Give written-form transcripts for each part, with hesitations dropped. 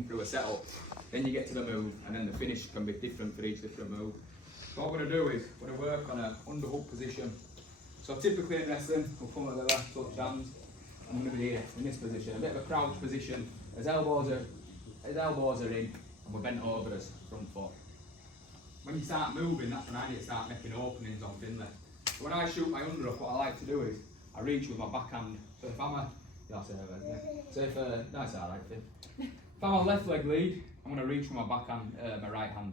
come through a setup. Then you get to the move, and then the finish can be different for each different move. So what we're going to do is we're going to work on an underhook position. So typically in wrestling, we'll come together, touch hands. I'm going to be here in this position, a bit of a crouch position. His elbows are in, and we're bent over as front foot. When you start moving, that's when I need to start making openings on Finley. So when I shoot my underhook, what I like to do is I reach with my backhand. So if I'm that's alright, Finn. If I'm a left leg lead, I'm going to reach with my backhand, my right hand.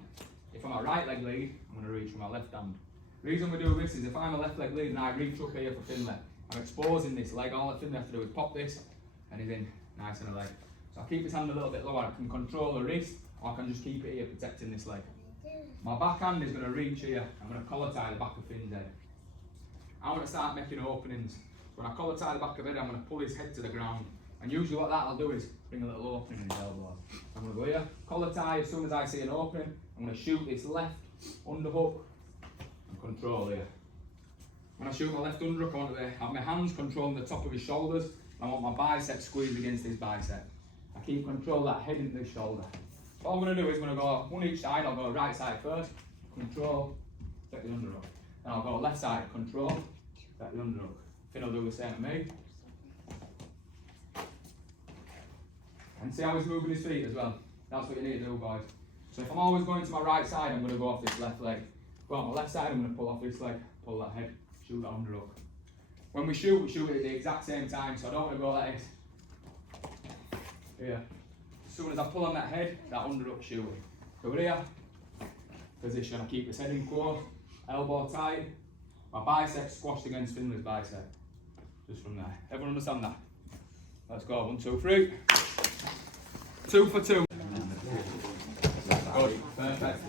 If I'm a right leg lead, I'm going to reach with my left hand. The reason we do this is if I'm a left leg lead and I reach up here for Finley, I'm exposing this leg. All that Finley has to do is pop this, and he's in nice in the leg. So I keep his hand a little bit lower. I can control the wrist, or I can just keep it here protecting this leg. My backhand is going to reach here. I'm going to collar tie the back of Finn's head. I want to start making openings. When I collar tie the back of his head, I'm going to pull his head to the ground. And usually what that'll do is bring a little opening in his elbow. I'm going to go here, collar tie. As soon as I see an opening, I'm going to shoot this left underhook and control here. When I shoot my left underhook, I want to have my hands controlling the top of his shoulders. I want my bicep squeezed against his bicep. I keep control that head into his shoulder. So all I'm going to do is I'm going to go one each side. I'll go right side first, control, take the underhook. Then I'll go left side, control, take the underhook. Finn will do the same to me. And see how he's moving his feet as well. That's what you need to do, boys. So if I'm always going to my right side, I'm going to go off this left leg. Go on my left side, I'm going to pull off this leg, pull that head, shoot that underhook. When we shoot it at the exact same time, so I don't want to go like this. Here. As soon as I pull on that head, that underhook shooting. So we're here, position, I keep his head in close, elbow tight, my bicep squashed against Finley's bicep. Just from there. Everyone understand that? Let's go, 1, 2, 3. 2 for 2. Good, perfect.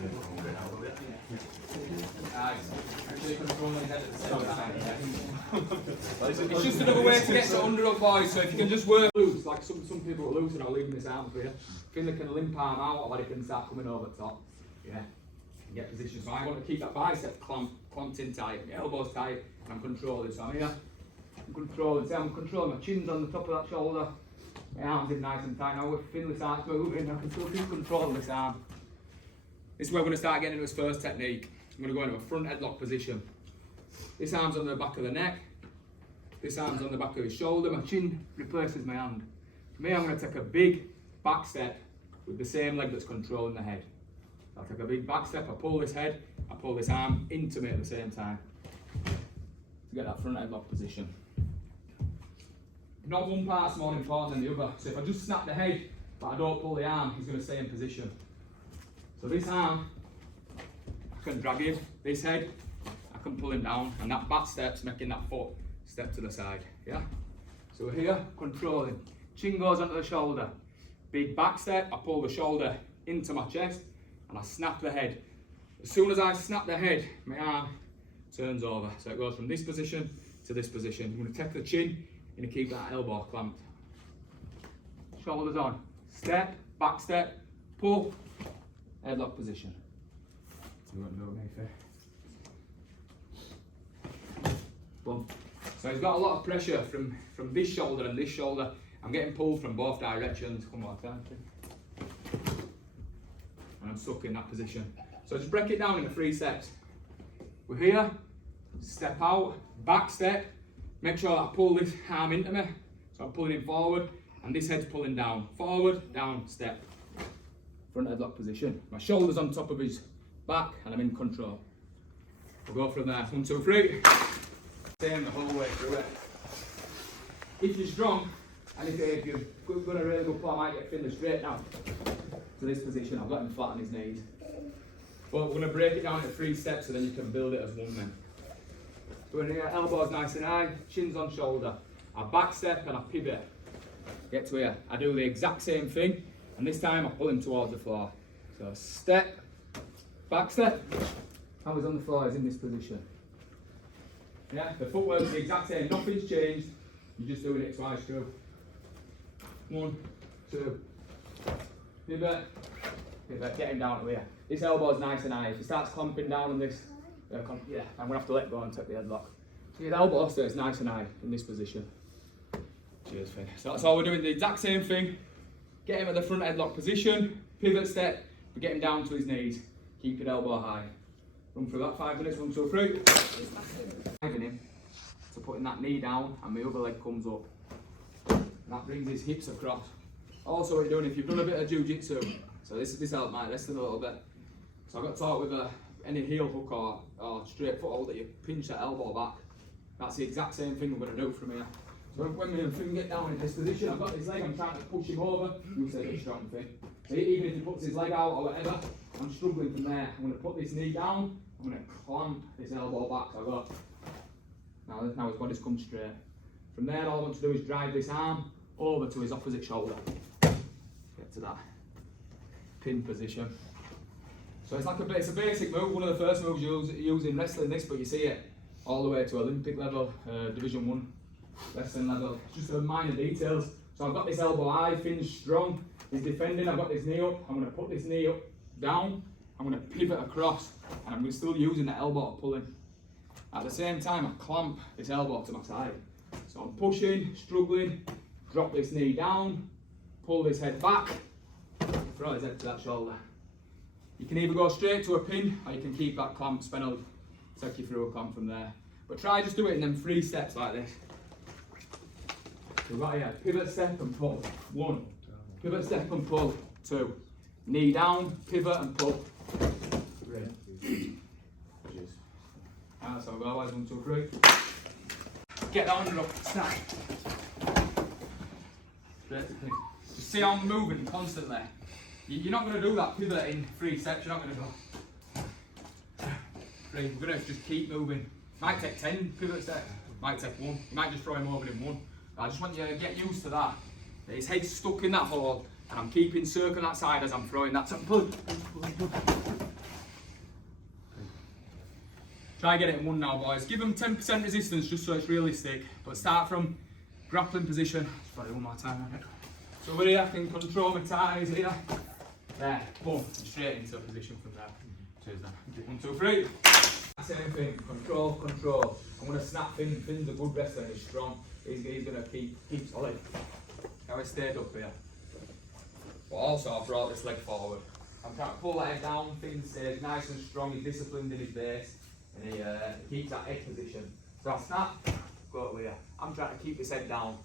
It's just another way to get to underhook, boys. So if you can just work loose, like some people are loose and I'll leave this arm for you. Finley can limp arm out or he can start coming over top. Yeah. And get position. So I want to keep that bicep clamped in tight, my elbows tight, and I'm controlling. So I'm here. I'm controlling. See, I'm controlling. My chin's on the top of that shoulder. My arms in nice and tight. Now if Finley starts moving, I can still keep controlling this arm. This is where we're going to start getting into his first technique. I'm going to go into a front headlock position. This arm's on the back of the neck. This arm's on the back of his shoulder. My chin replaces my hand. For me, I'm going to take a big back step with the same leg that's controlling the head. So I'll take a big back step, I pull this head, I pull this arm into me at the same time to get that front headlock position. Not one part's more important than the other. So if I just snap the head, but I don't pull the arm, he's going to stay in position. So this arm, I can drag him. This head, I can pull him down. And that back step's making that foot step to the side. Yeah? So we're here, controlling. Chin goes onto the shoulder. Big back step, I pull the shoulder into my chest and I snap the head. As soon as I snap the head, my arm turns over. So it goes from this position to this position. I'm going to take the chin and keep that elbow clamped. Shoulders on. Step, back step, pull, headlock position. You won't know me, boom. So he's got a lot of pressure from this shoulder and this shoulder. I'm getting pulled from both directions. Come on, and I'm stuck in that position. So just break it down into 3 steps. We're here, step out, back step. Make sure that I pull this arm into me. So I'm pulling him forward, and this head's pulling down. Forward, down, step. Front headlock position. My shoulder's on top of his back, and I'm in control. We'll go from there. 1, 2, 3. Same the whole way through it. If you're strong, and if you've got a really good pull, I might get Finley straight down to this position. I've got him flat on his knees. But we're going to break it down into 3 steps so then you can build it as one then. So when your elbows nice and high, chin's on shoulder. I back step and I pivot. Get to here. I do the exact same thing, and this time I pull him towards the floor. So step, back step. How he's on the floor is in this position. Yeah, the footwork's the exact same, nothing's changed. You're just doing it twice through. 1, 2, pivot, pivot, get him down to here. This elbow's nice and high. If he starts clumping down on this, yeah, I'm going to have to let go and take the headlock. So your elbow stays nice and high in this position. Cheers, Finn. So that's all we're doing, the exact same thing. Get him at the front headlock position, pivot step, but get him down to his knees. Keep your elbow high. Run through that 5 minutes, 1, 2, 3. Driving him to putting that knee down and my other leg comes up. And that brings his hips across. Also what you're doing, if you've done a bit of jiu-jitsu, so this helped my wrestling a little bit. So I got taught with any heel hook or straight foot hold that you pinch that elbow back. That's the exact same thing we're going to do from here. So when we can get down in this position, I've got his leg, I'm trying to push him over. You said it's a strong thing. So even if he puts his leg out or whatever, I'm struggling from there. I'm going to put this knee down, I'm going to clamp this elbow back. So I go, now his body's come straight. From there, all I want to do is drive this arm over to his opposite shoulder. Get to that pin position. So it's like it's a basic move, one of the first moves you use in wrestling this, but you see it all the way to Olympic level, Division 1 wrestling level. It's just the minor details. So I've got this elbow high, Finn's strong, he's defending, I've got this knee up, I'm going to put this knee up, down, I'm going to pivot across, and I'm still using the elbow pulling. At the same time, I clamp this elbow to my side. So I'm pushing, struggling, drop this knee down, pull this head back, throw his head to that shoulder. You can either go straight to a pin, or you can keep that clamp. Sven will take you through a clamp from there. But try just do it in them 3 steps like this. So right here, pivot step and pull. 1, pivot step and pull. 2, knee down, pivot and pull. 3. That's how we go, 1, 2, 3. Get that under up, snap. Just see how I'm moving constantly. You're not going to do that pivot in 3 steps, you're not going to go. 3, we're going to just keep moving. Might take 10 pivot steps, might take 1, you might just throw him over in 1. I just want you to get used to that. His head's stuck in that hole, and I'm keeping circling that side as I'm throwing that. Pull. Try get it in 1 now, boys. Give them 10% resistance just so it's realistic, but start from grappling position. Just try it 1 more time. So we're here, I can control my ties here. There, boom, straight into a position from there. Cheers then. 1, 2, 3. Same thing, control, control. I'm going to snap Finn. Finn's a good wrestler, he's strong. He's going to keep solid. Now he stayed up here. But also I brought this leg forward. I'm trying to pull that head down, Finn stays nice and strong, he's disciplined in his base. And he keeps that head position. So I snap, go up here. I'm trying to keep this head down.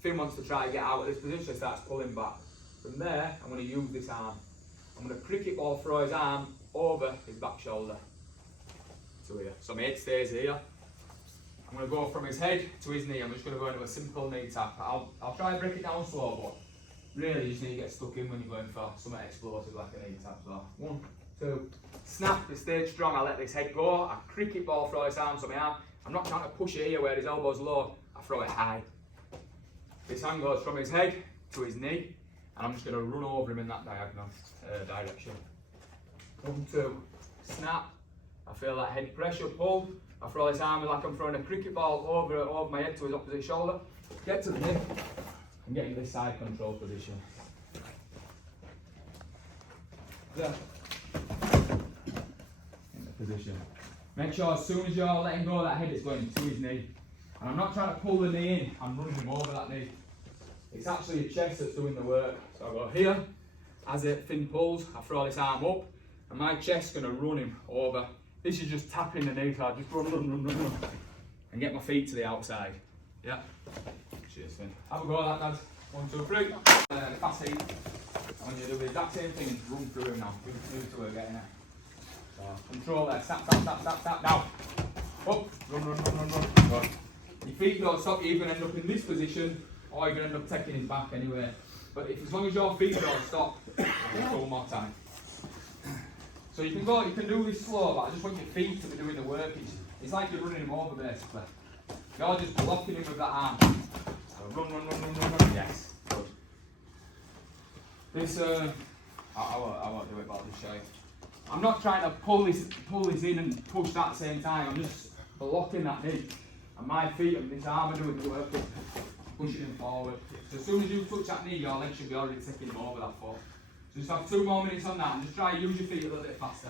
Finn wants to try to get out of this position, so starts pulling back. From there, I'm going to use this arm. I'm going to cricket ball throw his arm over his back shoulder to here. So my head stays here. I'm going to go from his head to his knee. I'm just going to go into a simple knee tap. I'll try and break it down slow, but really you just need to get stuck in when you're going for something explosive like a knee tap. So 1, 2, snap, it stayed strong. I let this head go. I cricket ball throw his arm to my arm. I'm not trying to push it here where his elbow's low. I throw it high. This hand goes from his head to his knee, and I'm just going to run over him in that diagonal direction. 1, 2, snap. I feel that head pressure, pull. I throw his arm like I'm throwing a cricket ball over my head to his opposite shoulder. Get to the knee and get into this side control position. There. In the position. Make sure as soon as you're letting go of that head, it's going to his knee. And I'm not trying to pull the knee in, I'm running him over that knee. It's actually your chest that's doing the work. So I go here, as it Finn pulls, I throw this arm up, and my chest's going to run him over. This is just tapping the knee, so I just run, and get my feet to the outside. Yeah. Cheers, Finn. Have a go at that, Dad. 1, 2, 3. Fast heat. I want you to do the exact same thing and run through him now. Move to her, getting it. So control there. Snap, snap, snap, snap, snap. Now. Up. Run. Your feet don't stop. You're going to end up in this position, or you're going to end up taking his back anyway. But if as long as your feet don't stop, just 1 more time. So you can do this slow, but I just want your feet to be doing the work. It's like you're running him over basically. You're just blocking him with that arm. So run. Yes. Good. This I won't do it, but I'll just show you. I'm not trying to pull this in and push that at the same time. I'm just blocking that knee. And my feet and this arm are doing the work, pushing him forward. So as soon as you touch that knee, your leg should be already taking him over that foot. So just have 2 more minutes on that and just try to use your feet a little bit faster.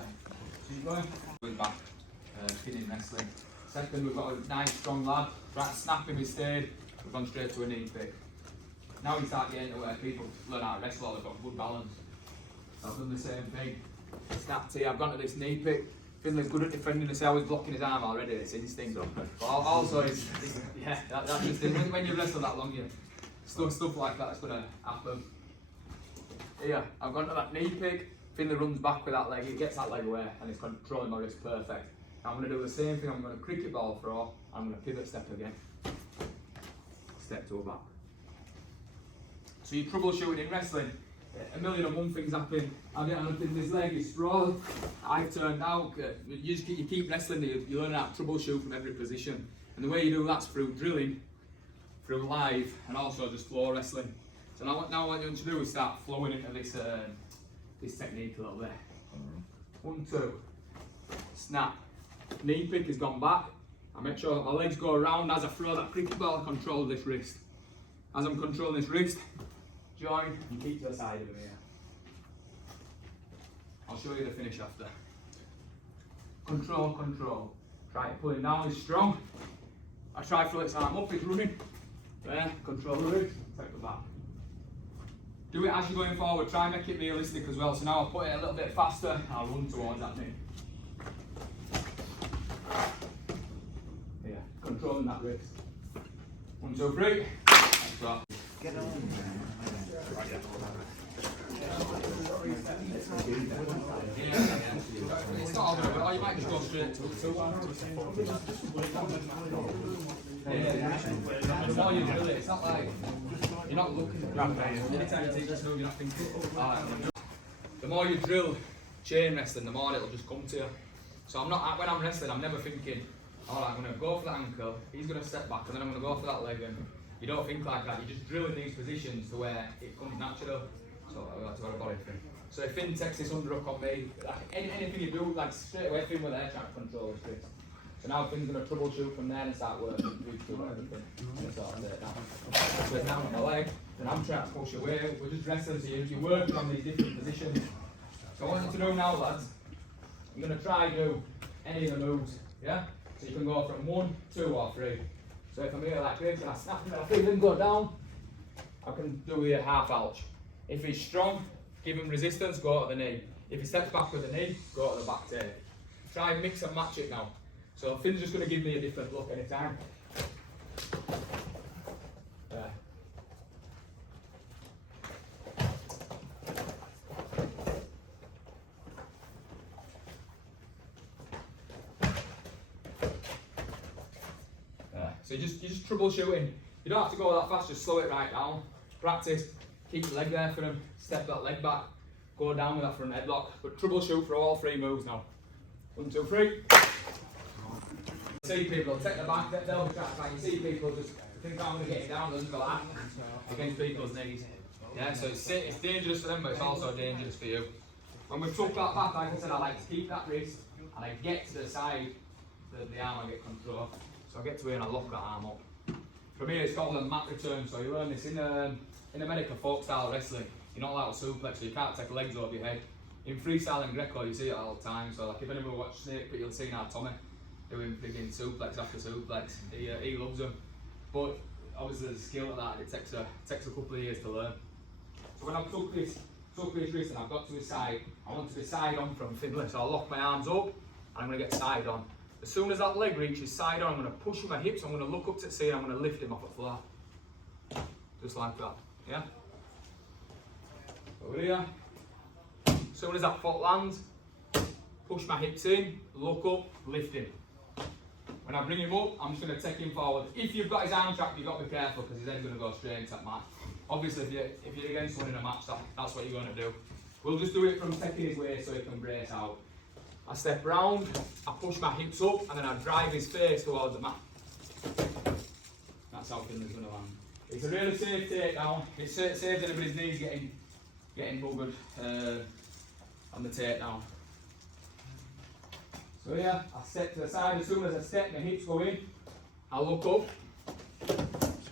Keep going. Going back, pinning wrestling. Second, we've got a nice strong lad. Try to snap him, he stayed. We've gone straight to a knee pick. Now you start getting to where people learn how to wrestle, they've got good balance. I've done the same thing. Snapped here, I've gone to this knee pick. Finley's good at defending himself, he's blocking his arm already, it's instinct. But also, that's just it. When you wrestle that long, stuff like that's going to happen. Here, I've gone to that knee pick. Finley runs back with that leg, he gets that leg away, and he's controlling my wrist perfect. Now I'm going to do the same thing, I'm going to cricket ball throw, I'm going to pivot step again. Step to a back. So you're troubleshooting in wrestling. A million and one things happen. I get on Finley's leg, he's sprawled. I've turned out. You keep wrestling, you learn how to troubleshoot from every position. And the way you do that's through drilling, through live, and also just floor wrestling. So now what I want you to do is start flowing into this technique a little bit. 1, 2, snap. Knee pick has gone back. I make sure that my legs go around as I throw that cricket ball. I control this wrist. As I'm controlling this wrist, join and keep to the side of him here. I'll show you the finish after. Control, control. Try to pull him down, he's strong. I try to throw his arm up, he's running. There, control the wrist, take the back. Do it as you're going forward, try and make it realistic as well. So now I'll put it a little bit faster and I'll run towards that knee. Yeah, controlling that wrist. 1, 2, 3. That's right. Get on. It's not all good, or you might just go straight to it. The more you drill it, it's not like you're not looking at it. Anytime you take this move, you're not thinking. The more you drill chain wrestling, the more it'll just come to you. So when I'm wrestling, I'm never thinking, alright, I'm going to go for the ankle, he's going to step back, and then I'm going to go for that leg. And you don't think like that, you just drill in these positions to where it comes natural. So that's what a body thing. So if Finn takes this underhook on me, like anything you do, like straight away Finn with there trying to control his wrist. So now Finn's going to troubleshoot from there and start working through everything. And sort of it down. So it's down on my leg, then I'm trying to push away. We're just wrestling, so you're working on these different positions. So what I want you to do now, lads, I'm going to try do any of the moves, yeah? So you can go from 1, 2 or 3. So if I'm here like this and I snap him and I feel him go down, I can do the half ouch. If he's strong, give him resistance, go to the knee. If he steps back with the knee, go to the back tail. Try and mix and match it now. So Finn's just going to give me a different look anytime. There. So you're just troubleshooting. You don't have to go that fast, just slow it right down. Practice, keep the leg there for him, step that leg back, go down with that front headlock. But troubleshoot for all 3 moves now. 1, 2, 3. See people take the back, they'll be trying to fight. You see people just think I'm going to get it down, they'll just go like against people's knees. Yeah, so it's dangerous for them, but it's also dangerous for you. When we took that back, like I said, I like to keep that wrist and I get to the side, the arm, I get control. So I get to here and I lock that arm up. For me, it's called a mat return. So you learn this in America folk style wrestling. You're not allowed to suplex, so you can't take legs over your head. In freestyle and Greco, you see it all the time. So like if anyone watch Snake, but you'll see now Tommy doing frigging suplex after suplex. He loves them. But obviously there's a skill at that. It takes a couple of years to learn. So when I've took this wrist and I've got to his side, I want to be side on from Finley. So I'll lock my arms up and I'm going to get side on. As soon as that leg reaches side on, I'm going to push with my hips, I'm going to look up to see and I'm going to lift him off the floor. Just like that, yeah? Over here. As soon as that foot lands, push my hips in, look up, lift him. When I bring him up, I'm just going to take him forward. If you've got his arm trapped, you've got to be careful because his head's going to go straight into that mat. Obviously, if you're against someone in a match, that's what you're going to do. We'll just do it from taking his weight so he can brace out. I step round, I push my hips up, and then I drive his face towards the mat. That's how Finley's going to land. It's a really safe takedown. It saves anybody's knees getting buggered on the takedown. So yeah, I step to the side. As soon as I step, my hips go in. I look up,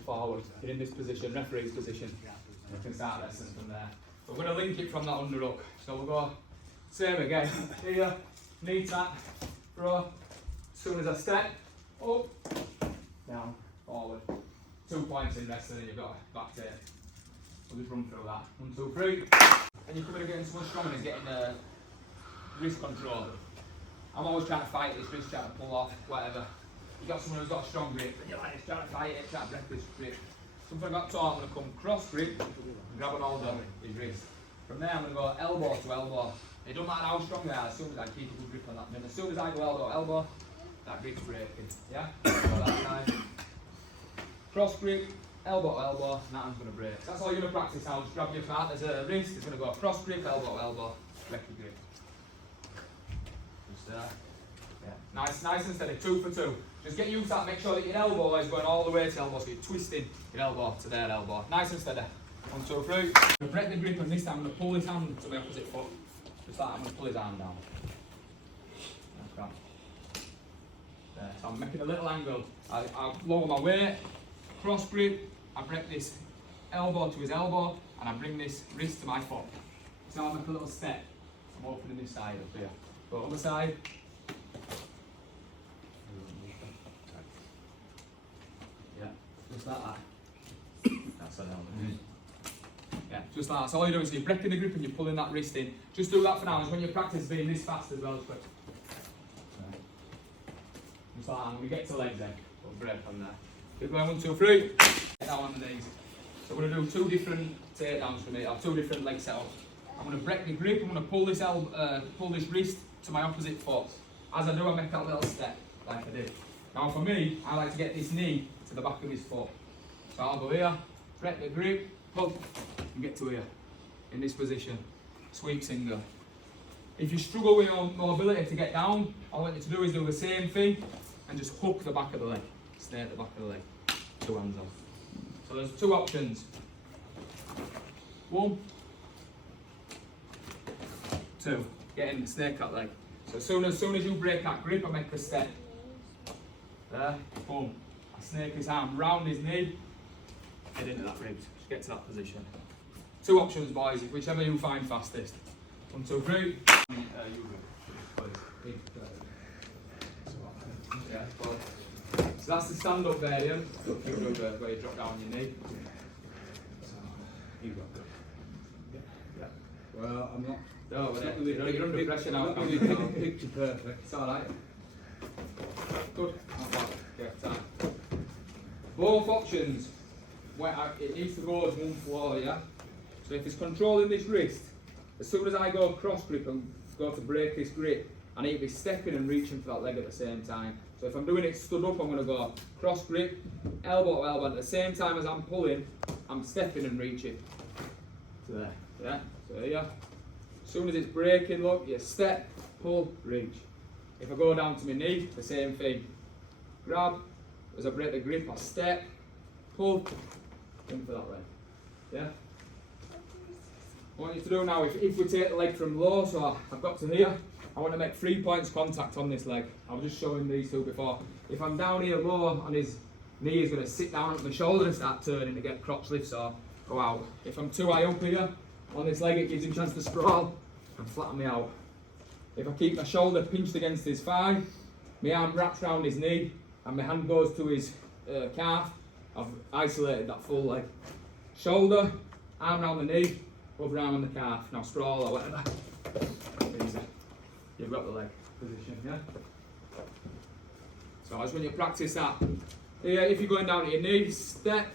forward. You're in this position, referee's position. You can start wrestling from there. But we're going to link it from that underhook. So we'll go same again. Here. Knee tap, throw, as soon as I step, up, down, forward. 2 points in wrestling, you've got a back tail. We'll just run through that. 1, 2, 3. And you're coming against someone strong and is getting wrist control. I'm always trying to fight this wrist, trying to pull off, whatever. You got someone who's got a strong grip, and you're like, trying to fight it, trying to break this grip. Something I got taught, I'm going to come cross grip, and grab an hold on his wrist. From there, I'm going to go elbow to elbow. It doesn't matter how strong they are, as soon as I keep a good grip on that. And as soon as I go elbow to elbow, that grip's breaking. Yeah? So that side. Cross grip, elbow to elbow, and that one's going to break. So that's all you're going to practice now. Just grab your partner's wrist, it's going to go cross grip, elbow to elbow, break your grip. Just there. Yeah. Nice and steady, 2 for 2. Just get used to that, make sure that your elbow is going all the way to elbow, so you're twisting your elbow to their elbow. Nice and steady. 1, 2, 3. I'm going to break the grip, and this time I'm going to pull his hand to my opposite foot. Just like that, I'm going to pull his arm down. Okay. There. So I'm making a little angle. I lower my weight, cross grip, I break this elbow to his elbow, and I bring this wrist to my foot. So I'll make a little step. I'm opening this side up here. Go other side. Yeah, just like that. That's an element. Yeah, just like that. So all you're doing is you're breaking the grip and you're pulling that wrist in. Just do that for now. It's when you practice being this fast as well. Just like that. When we get to legs then, we'll break from there. Keep going, 1, 2, 3. Down on the knees. So we're going to do 2 different takedowns from here, or 2 different leg setups. I'm going to break the grip. I'm going to pull this wrist to my opposite foot. As I do, I make that little step, like I did. Now for me, I like to get this knee to the back of his foot. So I'll go here, break the grip, pull, and get to here, in this position. Sweep single. If you struggle with your mobility to get down, all I want you to do is do the same thing, and just hook the back of the leg. Stay at the back of the leg. 2 hands on. So there's 2 options. 1, 2. Get in, snake that leg. So as soon as you break that grip, I make the step. There, boom. I snake his arm round his knee, head into that ribs. Just get to that position. 2 options, boys, whichever you find fastest. 1, 2, 3. Yeah, so that's the stand-up variant. Where you drop down your knee. So, you got it. Yeah. Well, I'm not. No, you're under pressure now. Picture perfect. It's alright. Good. Not bad. Yeah, time. Both options, it needs to go as one floor, yeah? So if it's controlling this wrist, as soon as I go cross grip and go to break this grip, I need to be stepping and reaching for that leg at the same time. So if I'm doing it stood up, I'm going to go cross grip, elbow to elbow, and at the same time as I'm pulling, I'm stepping and reaching. To there, yeah? So here. As soon as it's breaking, look, you step, pull, reach. If I go down to my knee, the same thing. Grab, as I break the grip, I step, pull, in for that leg. Yeah? What I want you to do now, if we take the leg from low, so I've got to here, I want to make 3 points contact on this leg. I was just showing these 2 before. If I'm down here low and his knee is going to sit down at my shoulder and start turning to get crotch lifts or go out. If I'm too high up here on this leg, it gives him a chance to sprawl and flatten me out. If I keep my shoulder pinched against his thigh, my arm wraps around his knee and my hand goes to his calf, I've isolated that full leg. Shoulder, arm around the knee, other arm on the calf. Now sprawl or whatever. Easy. You've got the leg position, yeah? So as when you practice that, if you're going down to your knee, step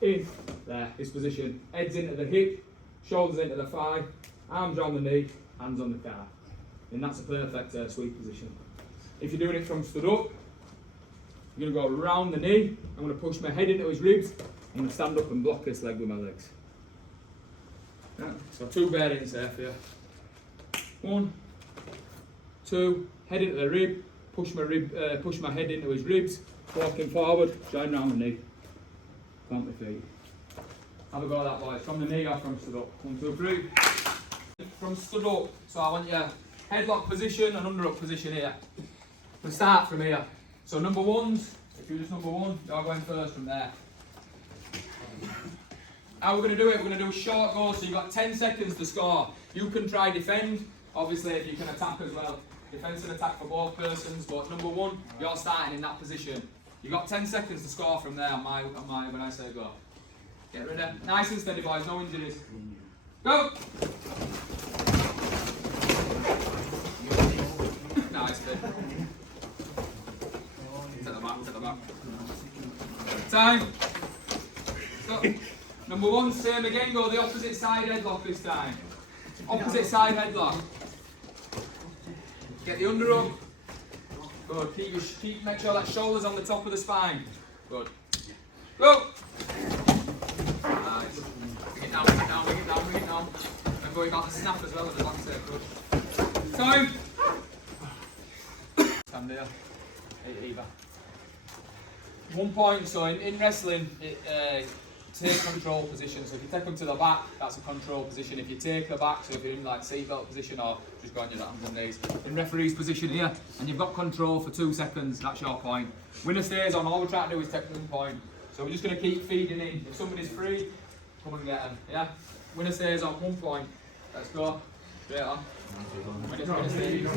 in, there, this position. Head's into the hip, shoulders into the thigh, arms around the knee, hands on the calf. And that's a perfect sweep position. If you're doing it from stood up, you're going to go around the knee, I'm going to push my head into his ribs, I'm going to stand up and block this leg with my legs. Yeah. So 2 variants there for you. 1, 2, head into the rib, push my head into his ribs, walking forward, join round the knee, plant my feet. Have a go at that, boys. From the knee or from stood up. 1, 2, 3. From stood up, so I want your headlock position and under up position here. We'll start from here. So number 1s, if you're just number 1, you're going first from there. How we're going to do it, we're going to do short goals, so you've got 10 seconds to score. You can try defend, obviously if you can attack as well. Defense and attack for both persons, but number 1, you're starting in that position. You've got 10 seconds to score from there on my when I say go. Get rid of. Nice and steady, boys. No injuries. Go. Nice bit. To the back, to the back. Time. So, number one, same again, go the opposite side headlock this time. Opposite side headlock. Get the under up. Good, make sure that shoulder's on the top of the spine. Good. Go! Nice. Bring it down, bring it down, bring it down, bring it down. Remember we got the snap as well at the back there, good. Time! Stand there. Either. 1 point, so in wrestling, take control position. So if you take them to the back, that's a control position. If you take the back, so if you're in like seatbelt position or just go on your hands and knees. In referee's position here, and you've got control for 2 seconds, that's your point. Winner stays on, all we're trying to do is take 1 point. So we're just going to keep feeding in. If somebody's free, come and get them, yeah? Winner stays on 1 point. Let's go. Straight on. Winner stays.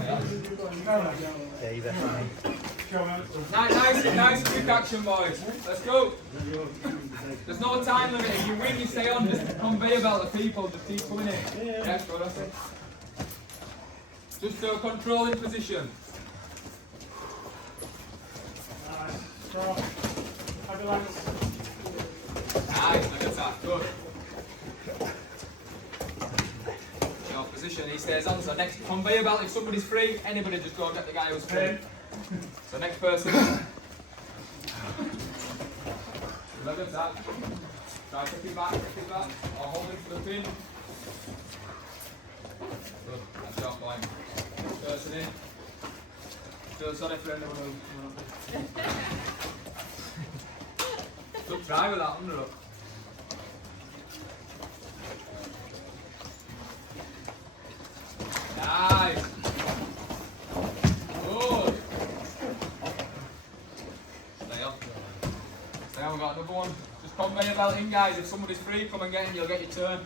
Nice quick action, boys. Let's go. There's no time limit. If you win, you stay on. Just conveyor belt the people. Just keep pulling it. Yeah, go, that's it. Just so controlling position. Nice, look at that. Good. Your position, he stays on. So next conveyor belt, if somebody's free, anybody just go and get the guy who's free. So next person. Look at that. Try to kick it back, or hold it for the pin. Good, that's your point. Next person in. Feel sorry for anyone who. Good try with that under up. Nice. Good. Stay up. Stay on, we've got another one. Just conveyor belt in, guys. If somebody's free, come and get in, you'll get your turn.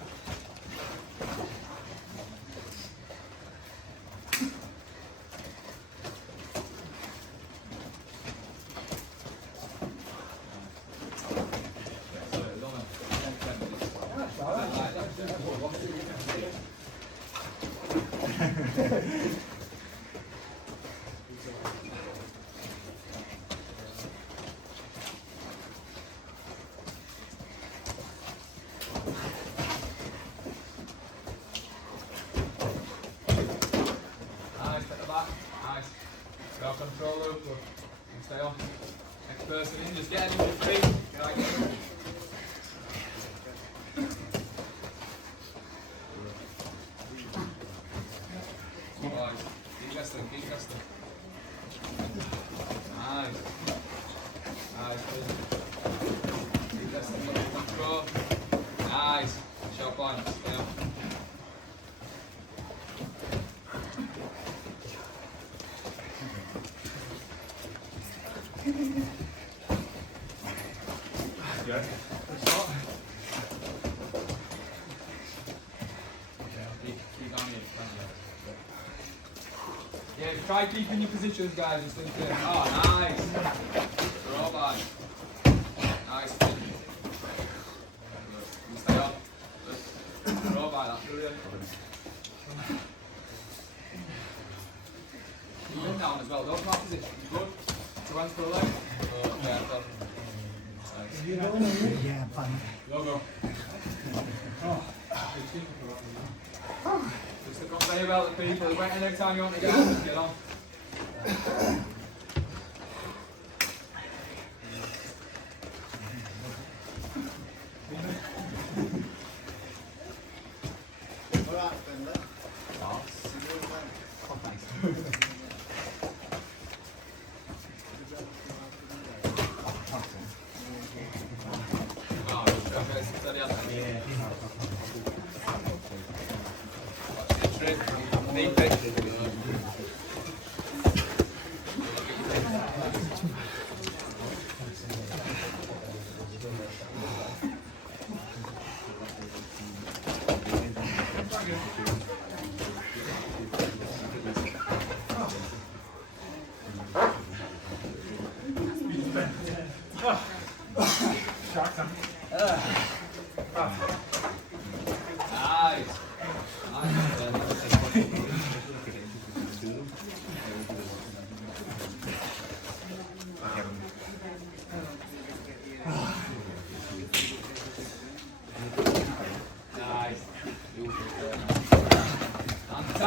Got control over. Stay on. Next person in, just get him in your feet. Right. Keep resting, keep resting. Nice. Nice. Keep resting, keep control. Nice. Shot point. Stay on. Yeah. Yeah, try keeping your positions, guys. Just think it. Oh, nice. Throw back. Nice. You stay up. Throw back. That's brilliant. You bend down as well. Don't come out position. Good. 2 hands for the leg. Oh, okay, I've got it. Yeah, fine. Logo. Just the conveyor belt of people. Waiting every time you want to get on, just get on. Alright, Fender. Oh, thanks.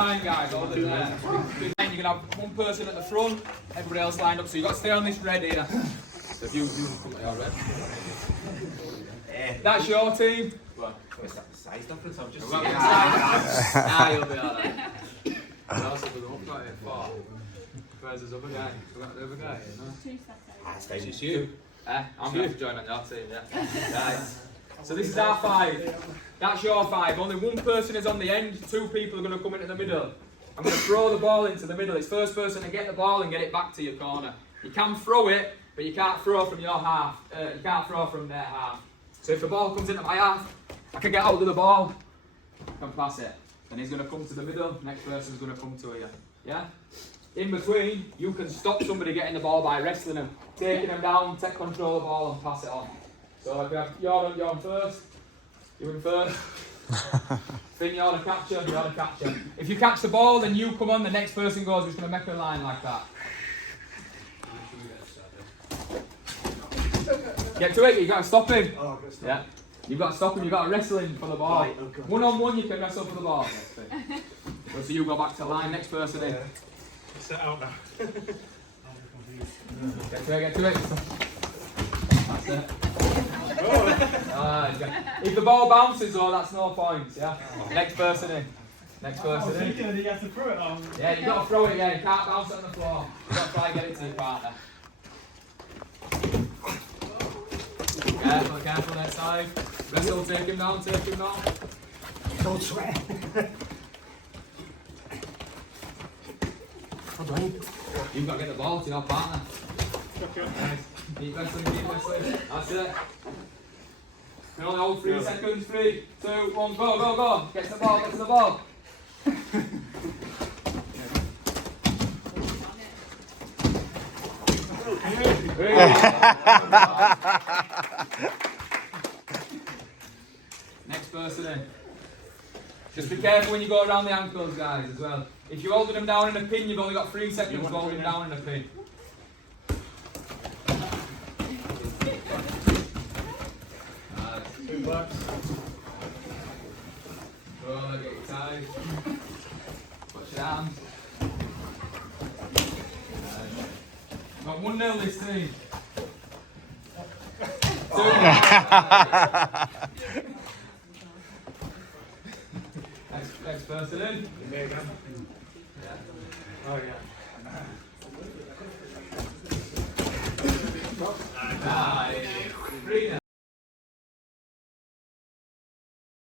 line, guys. Hold it there. You're going to have one person at the front, everybody else lined up. So you've got to stay on this red here. So if you come to your red. That's your team. Well, It's that size difference, I'm just you'll saying. be alright. Who else have we got here? 4. Where's this other guy? We got the other guy here, no? It's just you. I'm going to join on your team, yeah. Guys. So this is our 5. That's your 5. Only one person is on the end. 2 people are going to come into the middle. I'm going to throw the ball into the middle. It's first person to get the ball and get it back to your corner. You can throw it, but you can't throw from your half. You can't throw from their half. So if the ball comes into my half, I can get hold of the ball, I can pass it. Then he's going to come to the middle, next person's going to come to here. Yeah? In between, you can stop somebody getting the ball by wrestling them, taking them down, take control of the ball and pass it on. So if you have, you're on first, you're in first. Then you're the catcher, you're the catcher. If you catch the ball, then you come on, the next person goes, who's going to make a line like that. Get to it, you've got to stop him. Yeah. You've got to stop him, you've got to wrestle him for the ball. One on one, you can wrestle for the ball. So you go back to the line, next person in. Set out now. Get to it. That's it. If the ball bounces though, that's no points, yeah? Next person in. Next person in. You have to throw it on. Yeah, you've got to throw it again, you can't bounce it on the floor. You've got to try and get it to your partner. Careful that side. Wrestle, take him down. Don't sweat. You've got to get the ball to your partner. Nice. Keep wrestling. That's it. You can only hold 3 seconds. 3, 2, 1, go. Get to the ball. Next person in. Just be careful when you go around the ankles, guys, as well. If you're holding them down in a pin, you've only got 3 seconds to hold them down in a pin. Two bucks. Go, get your ties. Watch your arms. Got 1-0 this team. 2. Next person in. Oh yeah.